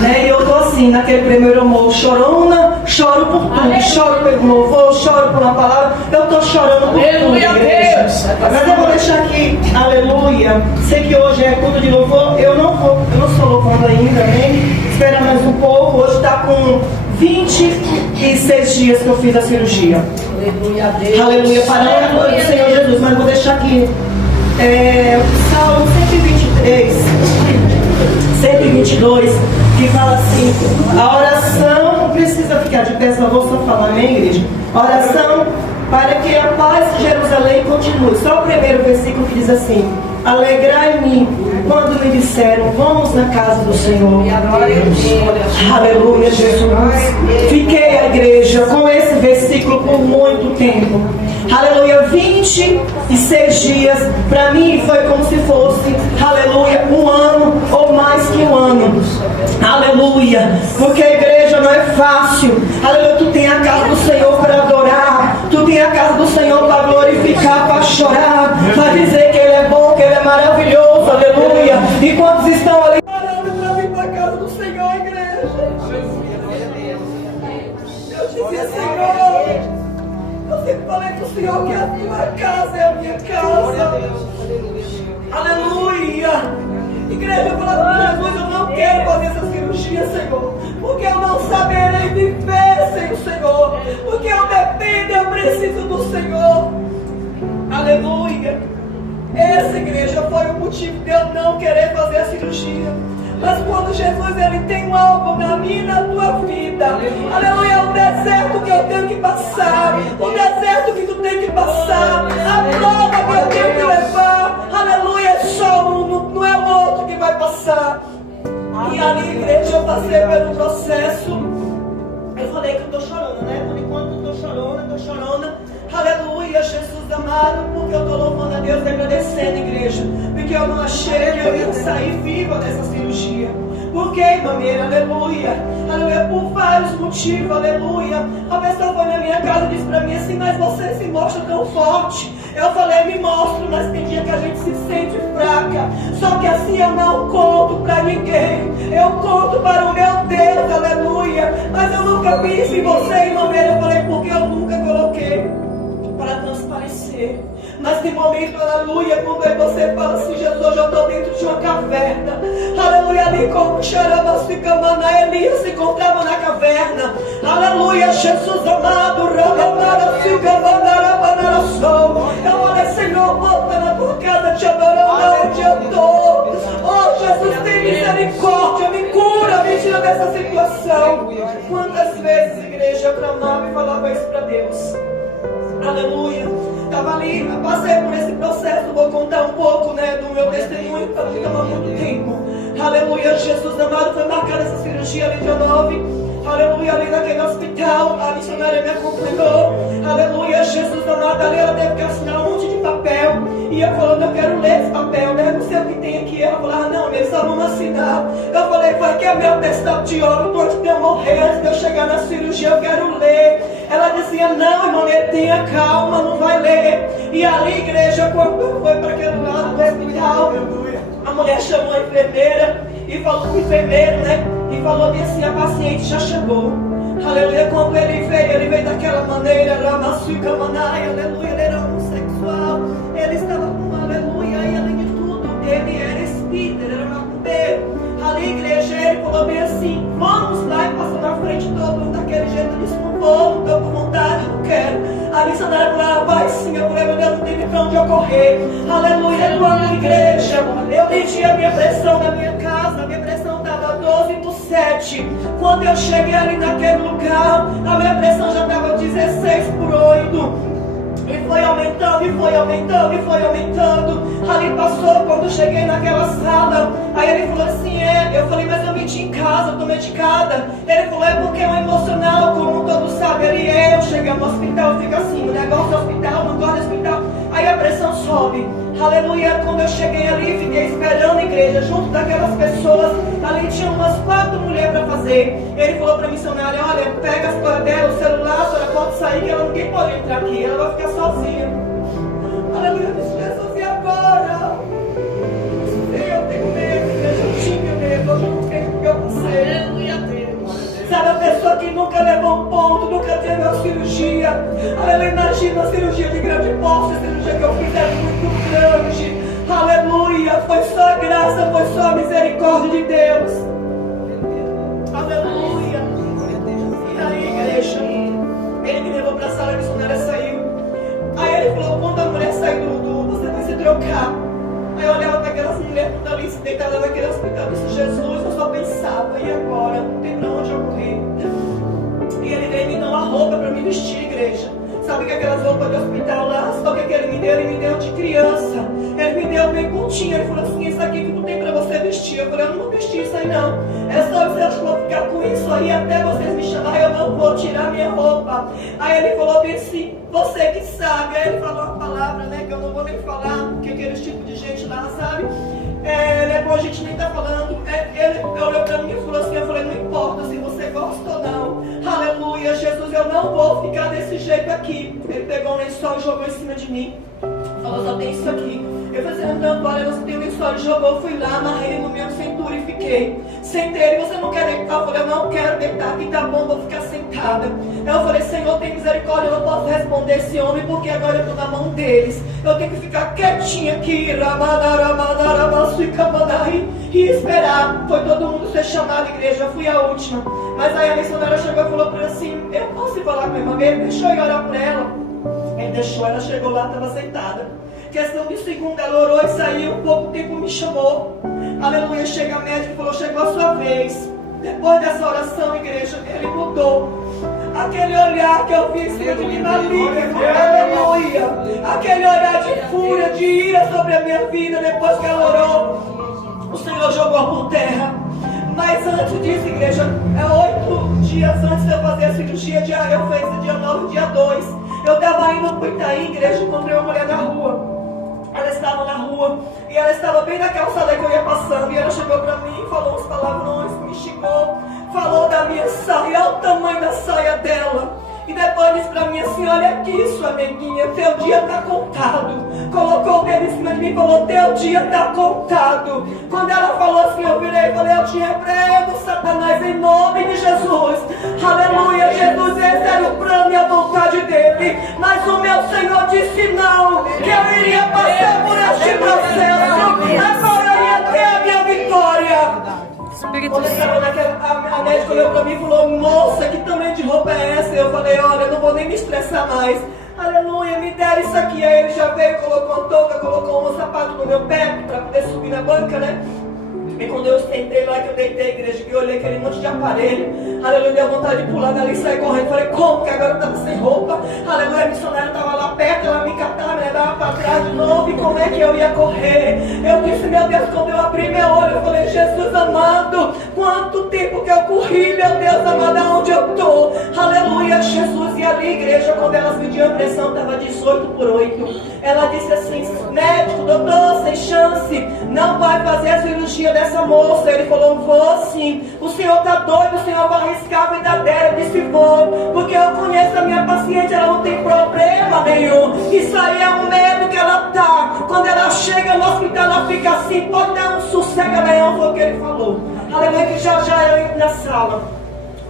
Né? E eu tô assim, naquele primeiro amor, chorona, choro por tudo, choro pelo louvor, choro por uma palavra, eu tô chorando por tudo, igreja. Mas eu vou deixar aqui, aleluia. Sei que hoje é culto de louvor, eu não estou louvando ainda, né? Espera mais um pouco, hoje está com 26 dias que eu fiz a cirurgia. Aleluia, para a glória do Senhor Jesus. Mas vou deixar aqui Salmo 122, que fala assim: a oração, não precisa ficar de pé, só vou falar, amém, igreja? Oração para que a paz de Jerusalém continue. Só o primeiro versículo que diz assim: alegrai-me quando me disseram, vamos na casa do Senhor. Aleluia, Jesus. Fiquei, a igreja, com esse versículo por muito tempo. Aleluia, 26 dias, para mim foi como se fosse, aleluia, um ano ou mais que um ano. Aleluia, porque a igreja não é fácil. Aleluia, tu tem a casa do Senhor para adorar, tu tem a casa do Senhor para glorificar, para chorar, para dizer que Ele é bom, que Ele é maravilhoso, aleluia. E quantos estão ali parando para vir para a casa do Senhor, igreja? Eu dizia, Senhor, eu sempre falei para o Senhor que a tua casa é a minha casa. Aleluia. Igreja, eu falava para Jesus, eu não quero fazer essa cirurgia, Senhor, porque eu não saberei viver sem o Senhor, porque eu dependo, eu preciso do Senhor. Aleluia. Essa, igreja, foi o motivo de eu não querer fazer a cirurgia. Mas quando Jesus, Ele tem algo na minha e na tua vida, aleluia, o deserto que eu tenho que passar, o deserto que tu tem que passar, a prova que eu tenho que levar, aleluia, é só um, não é o outro que vai passar. E ali, igreja, eu passei pelo processo. Eu falei que eu estou chorando, né? Por enquanto eu estou chorando. Aleluia, Jesus amado, porque eu estou louvando a Deus e agradecendo, igreja, porque eu não achei que eu ia sair viva dessa cirurgia. Por quê, mameira? Aleluia. Aleluia, por vários motivos, aleluia. A pessoa foi na minha casa e disse para mim assim: mas você se mostra tão forte. Eu falei, me mostro, mas tem dia que a gente se sente fraca. Só que assim eu não conto para ninguém. Eu conto para o meu Deus, aleluia. Mas eu nunca penso em você, mameira. Eu falei, porque eu nunca coloquei para transparecer. Mas tem momento, aleluia, quando você fala assim: Jesus, hoje eu estou dentro de uma caverna. Aleluia, ali como Xarabasicamaná, Elias se encontrava na caverna. Aleluia, Jesus amado, eu falei, Senhor, volta na tua casa te adorando onde eu estou. Oh, Jesus, tem misericórdia, me cura, me tira dessa situação. Quantas vezes, igreja, eu clamava e falava isso para Deus. Aleluia. Estava ali, eu passei por esse processo. Vou contar um pouco, né, do meu testemunho, para não tomar muito tempo. Aleluia, Jesus amado, foi marcada essa cirurgia ali dia 9. Aleluia, ali naquele hospital, a missionária me acompanhou. Aleluia, Jesus amado, ali ela teve que assinar um monte de papel. E eu falando, eu quero ler esse papel, né? Não sei o que tem aqui. Ela falou, não, eles só vão assinar. Eu falei, vai que é meu testado de óbito antes de eu morrer, antes de eu chegar na cirurgia, eu quero ler. Ela dizia, não, irmão, tenha calma, não vai ler. E ali, igreja, quando foi para aquele lado do hospital, a mulher chamou a enfermeira e falou com o enfermeiro, né? E falou bem assim, a paciente já chegou. Aleluia, quando ele veio daquela maneira, Ramasuca Manai, aleluia, ele era homossexual, ele estava com aleluia, e além de tudo, ele era espírita, ele era macumbeiro. Ali, igreja, ele falou bem assim, vamos lá, e passou na frente todo mundo daquele jeito, disse, não vou, não estou com vontade, não quero. A missionária falou, vai sim. Eu falei, meu Deus, não tem pra onde eu correr. Aleluia, quando igreja, eu medi a minha pressão na minha casa, a minha pressão estava 12/7. Quando eu cheguei ali naquele lugar, a minha pressão já estava 16/8. E foi aumentando, e foi aumentando, e foi aumentando. Ali passou, quando eu cheguei naquela sala, aí ele falou assim, eu falei, mas eu meti em casa, eu tô medicada. Ele falou, é porque é um emocional, como todo sabe. Eu cheguei no hospital, fica assim, o negócio do hospital, não gosto do hospital. Aí a pressão sobe. Aleluia, quando eu cheguei ali, fiquei esperando a igreja, junto daquelas pessoas. Ali tinha umas 4 mulheres para fazer. Ele falou para a missionária, olha, pega as coisas dela, o celular, a senhora pode sair, que ela ninguém pode entrar aqui, ela vai ficar sozinha. Aleluia, eu disse, Jesus, e agora? Eu tenho medo, igreja, eu tinha medo, hoje eu não tenho o que eu passei. pessoa que nunca levou um ponto, nunca teve uma cirurgia. Aleluia, imagina uma cirurgia de grande porte, a cirurgia que eu fiz é muito grande. Aleluia, foi só a graça, foi só a misericórdia de Deus. Aleluia. E aí, igreja, ele me levou para a sala, a missionária saiu. Aí ele falou, quando a mulher saiu você vai se trocar. Aí eu olhava para aquelas mulheres tudo ali, deitadas naquele hospital, eu disse, Jesus, eu só pensava, e agora? Não tem pra onde eu correr. E ele veio me dar uma roupa para me vestir, igreja. Sabe que aquelas roupas de hospital lá, só que ele me deu de criança. Ele me deu bem curtinho, ele falou assim, isso aqui que tu tem para você vestir. Eu falei, eu não vou vestir isso aí não. É só você acha que eu vou ficar com isso aí até vocês me chamarem, eu não vou tirar minha roupa. Aí ele falou bem assim, você que sabe. Aí ele falou uma palavra, né, que eu não vou nem falar, porque aqueles tipos de gente lá, sabe? Depois a gente nem tá falando. Ele olhou pra mim e falou assim, eu falei, não importa se você gosta ou não. Aleluia, Jesus, eu não vou ficar desse jeito aqui. Ele pegou um lençol e jogou em cima de mim. Falou, só tem isso aqui. Eu falei assim, não, olha, você tem um lençol, ele jogou, fui lá, amarrei no meu cintura e fiquei. Sentei, ele, você não quer deitar? Eu falei, eu não quero deitar, aqui tá bom, vou ficar sentada. Eu falei, Senhor, tem misericórdia, eu não posso responder esse homem, porque agora eu tô na mão deles. Eu tenho que ficar quietinha aqui, e esperar. Foi todo mundo ser chamado, igreja, eu fui a última. Mas aí a missionária chegou e falou para ele assim, eu posso ir falar com a irmã? Ele deixou eu orar por ela. Ele deixou, ela chegou lá, estava sentada. Questão de segundo, ela orou e saiu, pouco tempo me chamou. Aleluia, chega a médica e falou, chegou a sua vez. Depois dessa oração, igreja, ele mudou. Aquele olhar que eu vi em cima de mim maligno, aleluia. Aquele olhar de fúria, de ira sobre a minha vida, depois que ela orou, o Senhor jogou por terra. Mas antes disso, igreja, 8 dias antes de eu fazer a cirurgia, eu fiz dia 9, dia 2. Eu estava indo para o Itaí, igreja, encontrei uma mulher na rua. Ela estava na rua e ela estava bem na calçada que eu ia passando. E ela chegou para mim, falou uns palavrões, me xingou, falou da minha saia, olha o tamanho da saia dela. E depois disse para mim assim, olha aqui, sua amiguinha, teu dia está contado. Colocou o dedo em cima de mim e falou, teu dia está contado. Quando ela falou assim, eu virei e falei, eu te repreendo, Satanás, em nome de Jesus. Aleluia, Jesus, esse era o plano e a vontade dele. Mas o meu Senhor disse não, que eu iria passar por este processo. Agora eu ia ter a minha vitória. Quando a médica olhou para mim e falou, moça, que tamanho de roupa é essa? Eu falei, olha, eu não vou nem me estressar mais. Aleluia, me deram isso aqui. Aí ele já veio, colocou a touca, colocou um sapato no meu pé para poder subir na banca, né? E quando eu sentei lá, que eu deitei a igreja, que eu olhei aquele monte de aparelho, aleluia, deu vontade de pular dali e sair correndo. Falei, como? Que agora eu estava sem roupa. Aleluia, a missionária estava lá perto, ela me catava, me levava para trás de novo. E como é que eu ia correr? Eu disse, meu Deus, quando eu abri meu olho, eu falei, Jesus amado, quanto tempo que eu corri, meu Deus amado, aonde eu estou? Aleluia, Jesus. E ali, igreja, quando elas mediam a pressão, estava 18/8. Ela disse assim, médico, doutor, sem chance, não vai fazer a cirurgia dessa moça. Ele falou, vou sim. O senhor está doido, o senhor vai arriscar a vida dela. Eu disse, vou, porque eu conheço a minha paciente, ela não tem problema nenhum. Isso aí é um medo que ela tá. Quando ela chega no hospital, ela fica assim, pode dar um sossego nenhum, foi o que ele falou. Aleluia, que já eu entro na sala.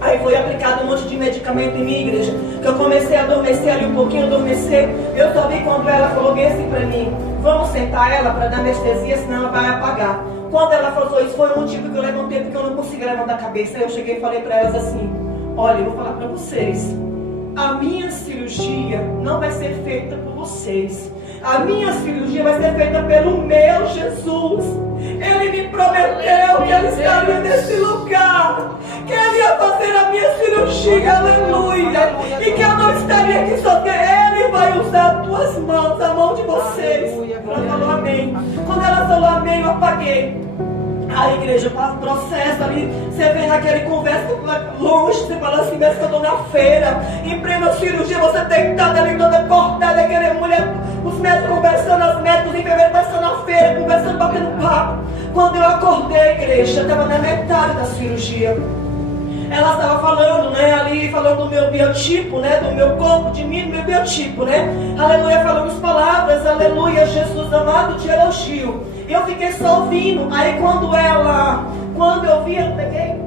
Aí foi aplicado um monte de medicamento em minha igreja, que eu comecei a adormecer ali um pouquinho, adormecer. Eu só vi quando ela falou bem assim pra mim, vamos sentar ela para dar anestesia, senão ela vai apagar. Quando ela falou isso, foi um motivo que eu levantei, porque eu não consegui levantar a cabeça. Aí eu cheguei e falei para elas assim, olha, eu vou falar para vocês, a minha cirurgia não vai ser feita por vocês. A minha cirurgia vai ser feita pelo meu Jesus. Ele me prometeu que ele estaria nesse lugar, que ele ia fazer a minha cirurgia, aleluia, e que eu não estaria aqui só, que ele vai usar as tuas mãos, a mão de vocês. Ela falou amém. Quando ela falou amém, eu apaguei. A igreja faz processo ali, você vem naquele conversa longe, você fala assim, mesmo que eu estou na feira, em plena cirurgia, você deitada ali toda cortada, aquela mulher, os médicos conversando, as médicos, os enfermeiros passando na feira, conversando, batendo papo. Quando eu acordei, igreja, estava na metade da cirurgia. Ela estava falando, né, ali, falando do meu biotipo, né, do meu corpo, de mim, do meu biotipo, né, aleluia, falando as palavras, aleluia, Jesus amado, te elogio. E eu fiquei só ouvindo. Aí quando eu vi, eu peguei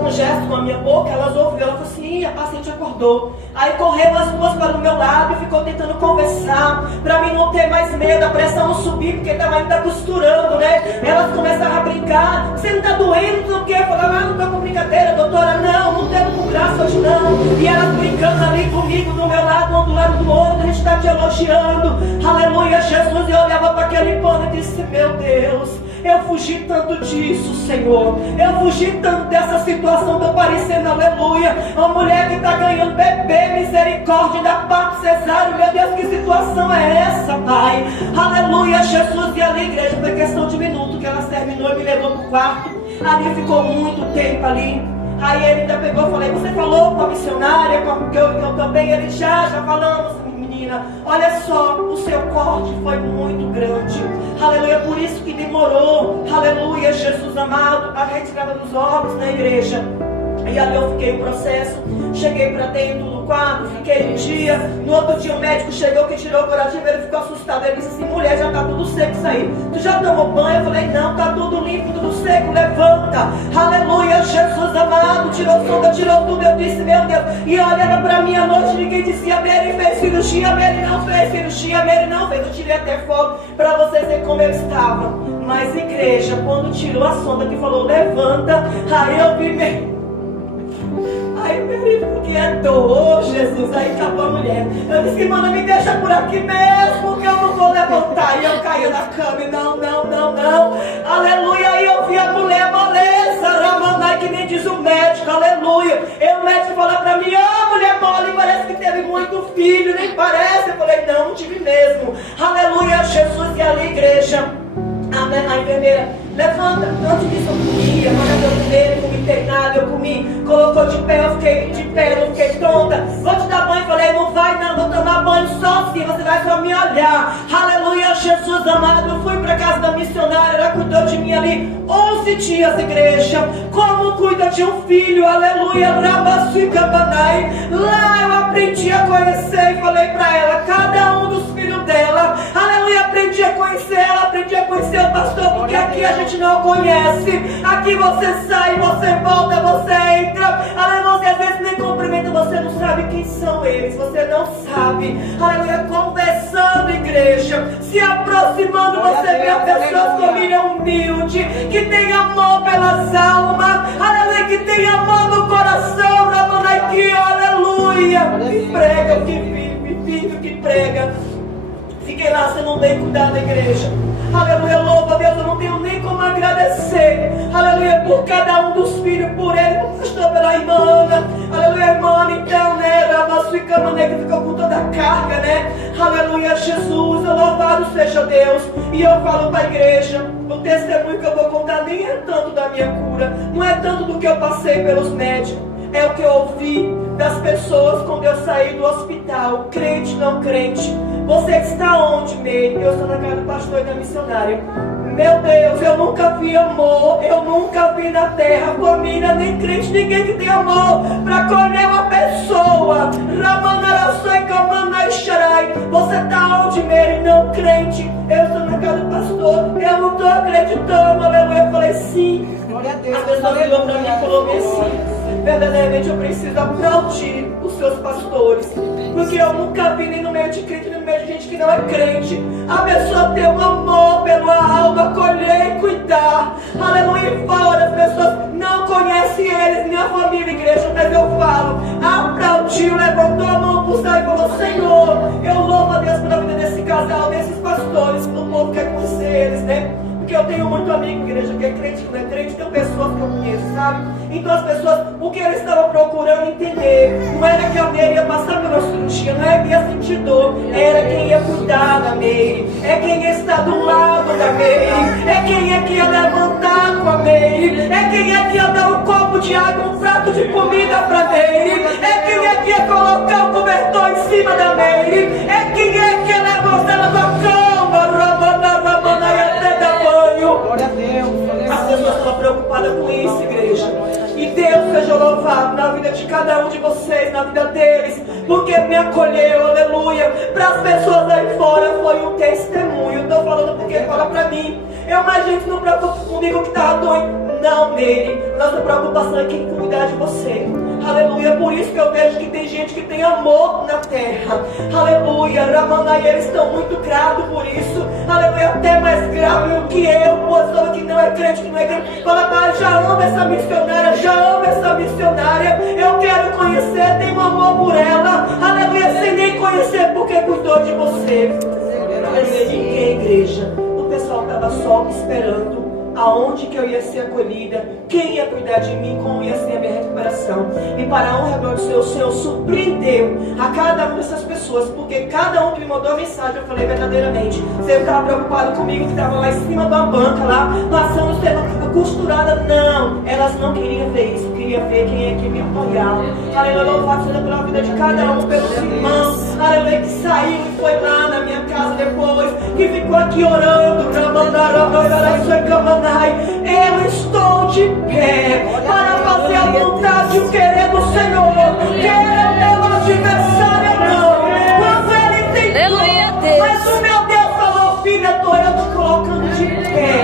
um gesto com a minha boca, elas ouviram, ela falou assim, a paciente acordou. Aí correu as duas para o meu lado e ficou tentando conversar, para mim não ter mais medo, a pressão não subir, porque estava ainda costurando, né? Elas começaram a brincar, você não está doendo, não sei o quê? Eu falava, não estou com brincadeira, doutora, não estou com graça hoje não. E elas brincando ali comigo, do meu lado, um do lado do outro, a gente está te elogiando, aleluia, Jesus. E eu olhava para aquele pano e disse, meu Deus, eu fugi tanto disso, Senhor. Eu fugi tanto dessa situação, estou parecendo, aleluia, uma mulher que está ganhando bebê, misericórdia, da parto cesárea. Meu Deus, que situação é essa, Pai? Aleluia, Jesus. E ali, igreja, foi questão de minuto que ela terminou e me levou para o quarto. Ali ficou muito tempo ali. Aí ele ainda pegou e falei, você falou com a missionária, com eu também? Ele já falamos, menina. Olha só, o seu corte foi muito grande. Aleluia, por isso que demorou. Aleluia, Jesus amado, a retirada dos órgãos na igreja. E ali eu fiquei no processo, cheguei para dentro do quarto, fiquei um dia. No outro dia o médico chegou que tirou o curativo, ele ficou assustado. Ele disse assim, mulher, já está tudo seco isso aí. Tu já tomou banho? Eu falei, não, está tudo limpo, tudo seco, levanta. Aleluia, Jesus amado, tirou sonda, tirou tudo. Eu disse, meu Deus. E olhava para mim à noite, ninguém dizia, Mary fez cirurgia, Mary não fez cirurgia, Mary não fez. Eu tirei até foto para vocês verem como eu estava. Mas igreja, quando tirou a sonda que falou, levanta, aí eu vi Aí meu marido, porque é dor, Jesus, aí acabou a mulher. Eu disse, irmã, me deixa por aqui mesmo, que eu não vou levantar. E eu caí na cama e não. Aleluia, aí eu vi a mulher moleza, Ramanai, que nem diz o médico, aleluia. E o médico falou pra mim, mulher mole, parece que teve muito filho, nem parece. Eu falei, não tive mesmo. Aleluia, Jesus, e ali, igreja. A enfermeira, levanta. Antes disso eu comia, quando eu comi, não comi nada, eu comi, colocou de pé, eu fiquei de pé, não fiquei pronta. Vou te dar banho, falei, não vai não, vou tomar banho sozinha, você vai só me olhar. Aleluia, Jesus amado. Eu fui para casa da missionária, ela cuidou de mim ali 11 dias, igreja, como cuida de um filho, aleluia, Rabassuicabanai. Lá eu aprendi a conhecer e falei para ela, cada um dos filhos dela, aleluia, aprendi a conhecer ela, aprendi a conhecer o pastor, porque aqui a gente não conhece. Aqui você sai, você volta, você entra. Aleluia, às vezes nem cumprimenta, você não sabe quem são eles, você não sabe. Aleluia, conversando, igreja, se aproximando, você vê a pessoa com família humilde, que tem amor pelas almas, aleluia, que tem amor no coração, Ramanaki, aleluia, que prega, que vive, que prega. Fiquei lá sendo bem cuidado da igreja. Aleluia, louva a Deus, eu não tenho nem como agradecer. Aleluia, por cada um dos filhos, por ele, por pastor, pela irmã Ana. Aleluia, irmã Ana, então, né, Rabassuicama, né, que ficou com toda a carga, né. Aleluia, Jesus, louvado seja Deus. E eu falo para a igreja, o testemunho que eu vou contar nem é tanto da minha cura, não é tanto do que eu passei pelos médicos, é o que eu ouvi das pessoas quando eu saí do hospital, crente, não crente. Você está onde, Meire? Eu estou na casa do pastor e da missionária. Meu Deus, eu nunca vi amor, eu nunca vi na terra família, nem crente, ninguém que tem amor para acolher uma pessoa. Você está onde, Meire? Não crente. Eu estou na casa do pastor, eu não estou acreditando, aleluia. Eu falei, sim. Glória a Deus. A pessoa virou para mim e falou assim, verdadeiramente eu preciso aplaudir os seus pastores, porque eu nunca vi nem no meio de crente, nem no meio de gente que não é crente, a pessoa ter um amor pela alma, acolher e cuidar, aleluia. E fora, as pessoas não conhecem eles, nem a família, igreja, mas eu falo, aplaudiu, levantou a mão pro céu e falou, Senhor, eu louvo a Deus pela vida desse casal, desses pastores, o povo quer conhecer eles, né? Porque eu tenho muito amigo, igreja, que é crente, que não é crente, tem pessoas que eu conheço, sabe? Então as pessoas, o que eles estavam procurando entender, não era que a Meire ia passar pela cirurgia, não é que ia sentir dor, era quem ia cuidar da Meire, é quem ia estar do lado da Meire, é quem é que ia levantar com a Meire, é quem é que ia dar um copo de água, um prato de comida pra Meire, é quem é que ia colocar o cobertor em cima da Meire, é quem é que ia levantar ela da cama, Glória a Deus. As pessoas estão preocupadas com isso, igreja. E Deus seja louvado na vida de cada um de vocês, na vida deles, porque me acolheu, aleluia. Para as pessoas aí fora foi um testemunho. Eu estou falando porque fala para mim. Mas a gente não preocupa comigo que estava doente. Não nele. Nossa preocupação é quem cuidar de você. Aleluia. Por isso que eu vejo que tem gente que tem amor na terra. Aleluia. Ramanai, eles estão muito gratos por isso. Aleluia. Até mais grave do que eu. Pessoa que não é crente, que não é crente. Fala, mas já amo essa missionária. Já amo essa missionária. Eu quero conhecer. Tenho amor por ela. Aleluia. Sem nem conhecer porque cuidou de você. Aleluia. Ninguém, igreja. O pessoal estava só esperando aonde que eu ia ser acolhida, quem ia cuidar de mim, como ia ser a minha recuperação. E para a honra e glória do Senhor, o Senhor surpreendeu a cada uma dessas pessoas, porque cada um que me mandou a mensagem, eu falei verdadeiramente, você estava preocupado comigo, que estava lá em cima da banca, lá, passando, sendo costurada. Não, elas não queriam ver isso, queriam ver quem é que me apoiava. Aleluia, louvado seja pela vida de cada um, pelos irmãos, aleluia, que saiu e foi lá na minha casa depois, que ficou aqui orando, eu estou de pé para fazer a vontade e o querer do Senhor. Quer o meu adversário não, quando ele tem dor. Mas o meu Deus falou, filha, estou eu te colocando de pé.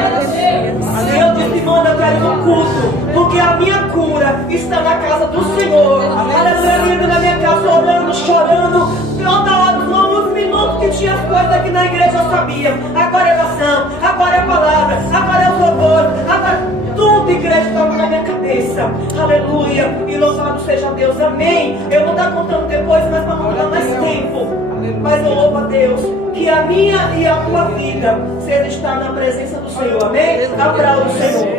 Eu disse, manda para ele no culto, porque a minha cura está na casa do Senhor. Aleluia, indo na minha casa orando, chorando. Nos minutos que tinha as coisas aqui na igreja eu sabia. Agora é oração, agora é palavra, agora é o louvor, agora tudo, igreja, estava na minha cabeça. Aleluia, e louvado seja Deus, amém. Eu vou estar contando depois, mas para não dar mais tempo. Mas eu louvo a Deus que a minha e a tua vida seja estar na presença do Senhor, amém? Aplauda o Senhor.